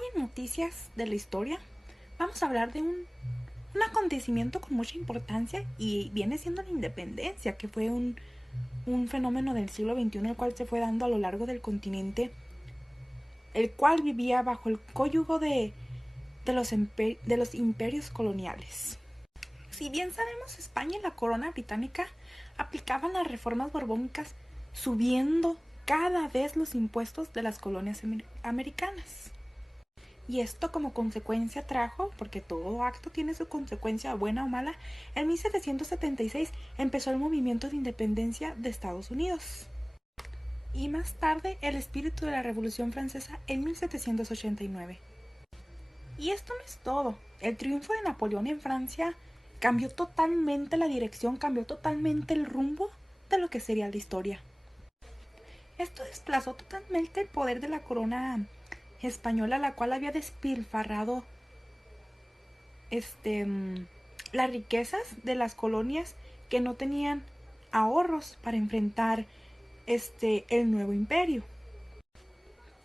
Hoy en Noticias de la Historia vamos a hablar de un acontecimiento con mucha importancia y viene siendo la independencia, que fue un fenómeno del siglo XXI el cual se fue dando a lo largo del continente, el cual vivía bajo el cónyugo de los imperios coloniales. Si bien sabemos, España y la corona británica aplicaban las reformas borbónicas subiendo cada vez los impuestos de las colonias americanas. Y esto como consecuencia trajo, porque todo acto tiene su consecuencia buena o mala, en 1776 empezó el movimiento de independencia de Estados Unidos. Y más tarde el espíritu de la Revolución Francesa en 1789. Y esto no es todo. El triunfo de Napoleón en Francia cambió totalmente la dirección, cambió totalmente el rumbo de lo que sería la historia. Esto desplazó totalmente el poder de la corona española, la cual había despilfarrado las riquezas de las colonias que no tenían ahorros para enfrentar el nuevo imperio.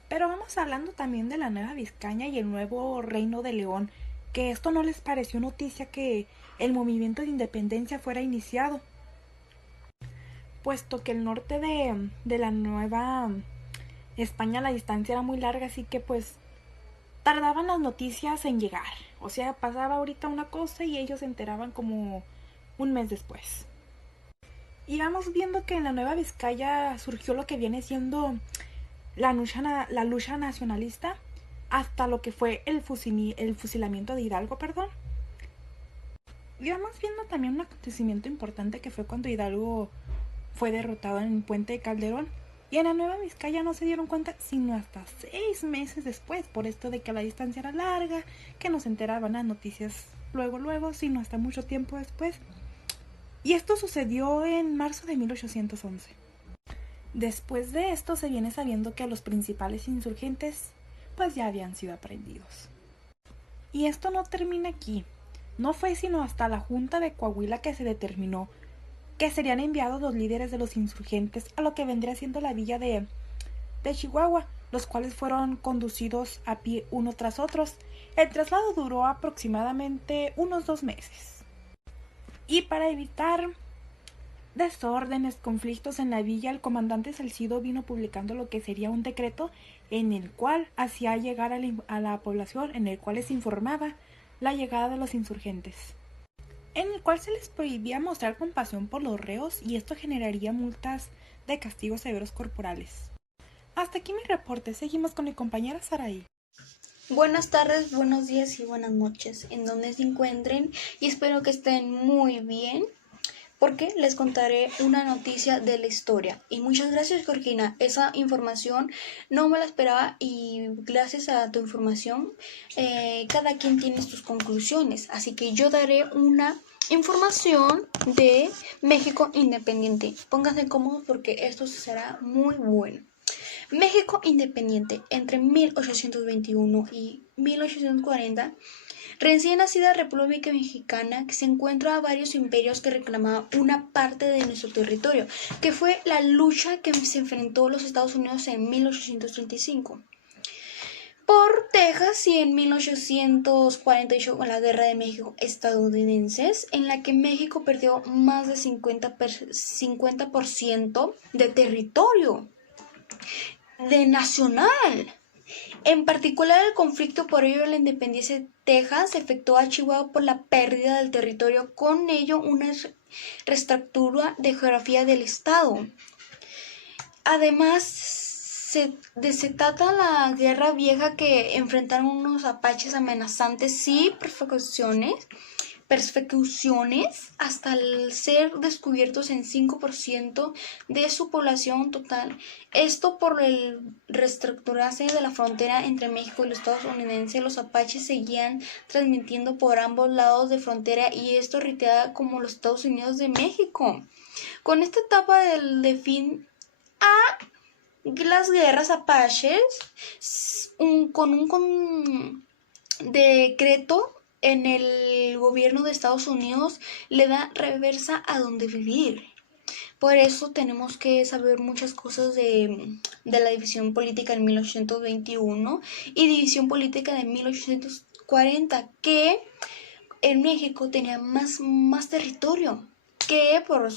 Pero vamos hablando también de la Nueva Vizcaya y el nuevo Reino de León, que esto no les pareció noticia que el movimiento de independencia fuera iniciado, puesto que el norte de la Nueva España la distancia era muy larga, así que pues tardaban las noticias en llegar. O sea, pasaba ahorita una cosa y ellos se enteraban como un mes después. Y vamos viendo que en la Nueva Vizcaya surgió lo que viene siendo la lucha nacionalista, hasta lo que fue el fusilamiento de Hidalgo, perdón. Y vamos viendo también un acontecimiento importante que fue cuando Hidalgo fue derrotado en el puente de Calderón. Y en la Nueva Vizcaya no se dieron cuenta sino hasta 6 meses después, por esto de que la distancia era larga, que no se enteraban las noticias luego, sino hasta mucho tiempo después. Y esto sucedió en marzo de 1811. Después de esto se viene sabiendo que los principales insurgentes pues ya habían sido aprehendidos. Y esto no termina aquí. No fue sino hasta la Junta de Coahuila que se determinó que serían enviados los líderes de los insurgentes a lo que vendría siendo la villa de Chihuahua, los cuales fueron conducidos a pie uno tras otros. El traslado duró aproximadamente unos 2 meses. Y para evitar desórdenes, conflictos en la villa, el comandante Salcido vino publicando lo que sería un decreto en el cual hacía llegar a la población, en el cual les informaba la llegada de los insurgentes, en el cual se les prohibía mostrar compasión por los reos y esto generaría multas de castigos severos corporales. Hasta aquí mi reporte, seguimos con mi compañera Saraí. Buenas tardes, buenos días y buenas noches, en donde se encuentren, y espero que estén muy bien, porque les contaré una noticia de la historia. Y muchas gracias, Georgina, esa información no me la esperaba, y gracias a tu información cada quien tiene sus conclusiones, así que yo daré una información de México independiente. Pónganse cómodos porque esto será muy bueno. México independiente entre 1821 y 1840, recién nacida República Mexicana, que se encuentra a varios imperios que reclamaban una parte de nuestro territorio, que fue la lucha que se enfrentó los Estados Unidos en 1835 por Texas, y en 1848 con la Guerra de México estadounidenses, en la que México perdió más del 50% de territorio de nacional. En particular, el conflicto por ello de la independencia de Texas afectó a Chihuahua por la pérdida del territorio, con ello una reestructura de geografía del estado. Además, se desata la guerra vieja que enfrentaron unos apaches amenazantes y persecuciones hasta el ser descubiertos en 5% de su población total. Esto por el reestructurarse de la frontera entre México y los estadounidenses. Los apaches seguían transmitiendo por ambos lados de frontera, y esto irritaba como los Estados Unidos de México. Con esta etapa de fin a las guerras apaches, con un decreto en el gobierno de Estados Unidos le da reversa a donde vivir. Por eso tenemos que saber muchas cosas de la división política en 1821 y división política de 1840, que en México tenía más territorio, que por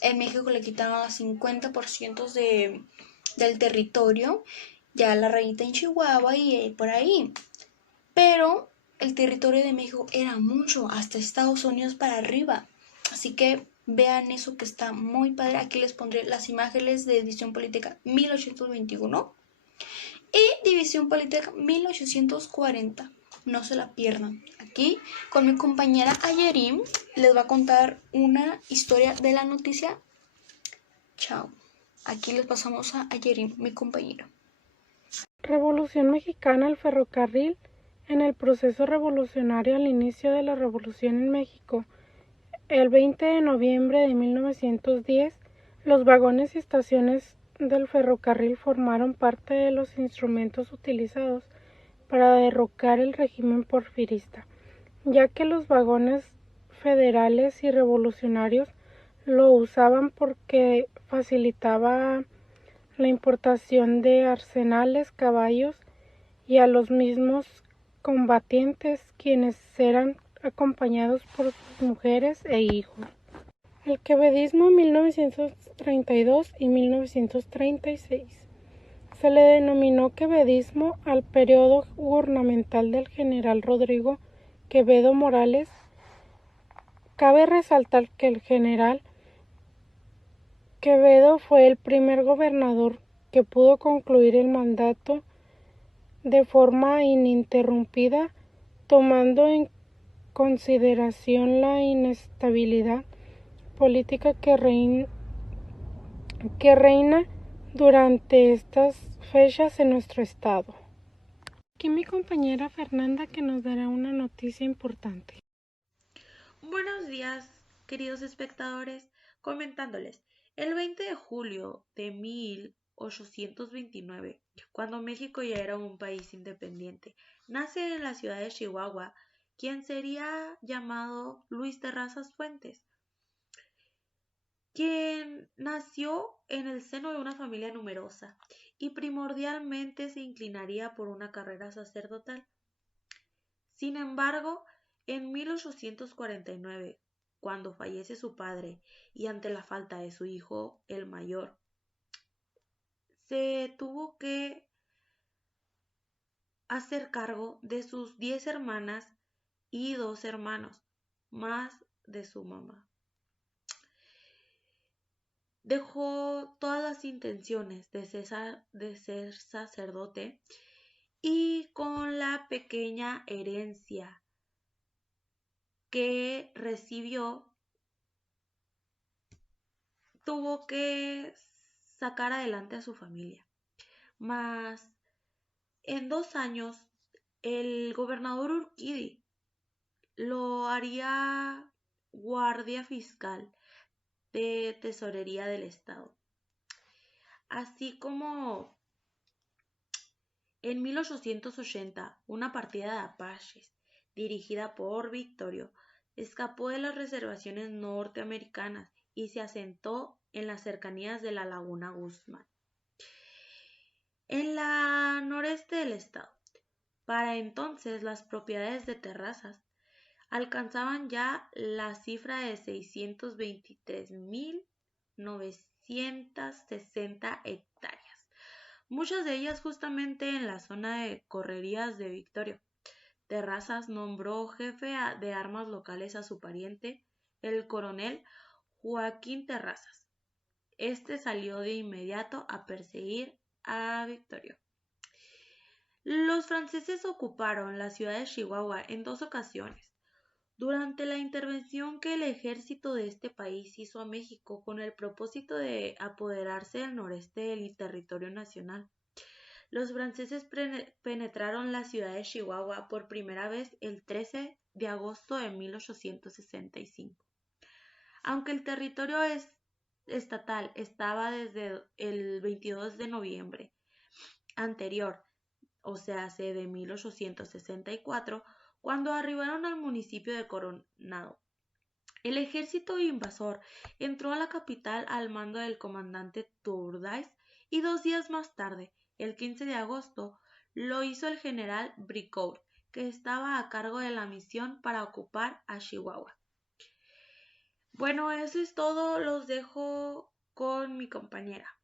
en México le quitaron el 50% del territorio, ya la rayita en Chihuahua y por ahí. Pero el territorio de México era mucho, hasta Estados Unidos para arriba. Así que vean eso que está muy padre. Aquí les pondré las imágenes de División Política 1821 y División Política 1840. No se la pierdan. Aquí con mi compañera Ayerim les va a contar una historia de la noticia. Chao. Aquí les pasamos a Ayerim, mi compañero. Revolución Mexicana. El ferrocarril en el proceso revolucionario al inicio de la Revolución en México. El 20 de noviembre de 1910, los vagones y estaciones del ferrocarril formaron parte de los instrumentos utilizados para derrocar el régimen porfirista, ya que los vagones federales y revolucionarios lo usaban porque facilitaba la importación de arsenales, caballos y a los mismos combatientes, quienes eran acompañados por sus mujeres e hijos. El quevedismo 1932 y 1936. Se le denominó quevedismo al periodo gubernamental del general Rodrigo Quevedo Morales. Cabe resaltar que el general Quevedo fue el primer gobernador que pudo concluir el mandato de forma ininterrumpida, tomando en consideración la inestabilidad política que reina durante estas fechas en nuestro estado. Aquí mi compañera Fernanda, que nos dará una noticia importante. Buenos días, queridos espectadores, comentándoles. El 20 de julio de 1829, cuando México ya era un país independiente, nace en la ciudad de Chihuahua quien sería llamado Luis Terrazas Fuentes, quien nació en el seno de una familia numerosa y primordialmente se inclinaría por una carrera sacerdotal. Sin embargo, en 1849, cuando fallece su padre y ante la falta de su hijo, el mayor, se tuvo que hacer cargo de sus 10 hermanas y 2 hermanos, más de su mamá. Dejó todas las intenciones de ser sacerdote y con la pequeña herencia que recibió tuvo que sacar adelante a su familia. Mas en 2 años el gobernador Urquidi lo haría guardia fiscal de tesorería del estado. Así como en 1880 una partida de apaches dirigida por Victorio escapó de las reservaciones norteamericanas y se asentó en las cercanías de la Laguna Guzmán, en la noreste del estado. Para entonces las propiedades de Terrazas alcanzaban ya la cifra de 623.960 hectáreas, muchas de ellas justamente en la zona de correrías de Victorio. Terrazas nombró jefe de armas locales a su pariente, el coronel Joaquín Terrazas. Este salió de inmediato a perseguir a Victorio. Los franceses ocuparon la ciudad de Chihuahua en 2 ocasiones. Durante la intervención que el ejército de este país hizo a México con el propósito de apoderarse del noreste del territorio nacional, los franceses penetraron la ciudad de Chihuahua por primera vez el 13 de agosto de 1865. Aunque el territorio estatal estaba desde el 22 de noviembre anterior, o sea, de 1864, cuando arribaron al municipio de Coronado. El ejército invasor entró a la capital al mando del comandante Tourdeis y 2 días más tarde, el 15 de agosto, lo hizo el general Bricourt, que estaba a cargo de la misión para ocupar a Chihuahua. Bueno, eso es todo, los dejo con mi compañera.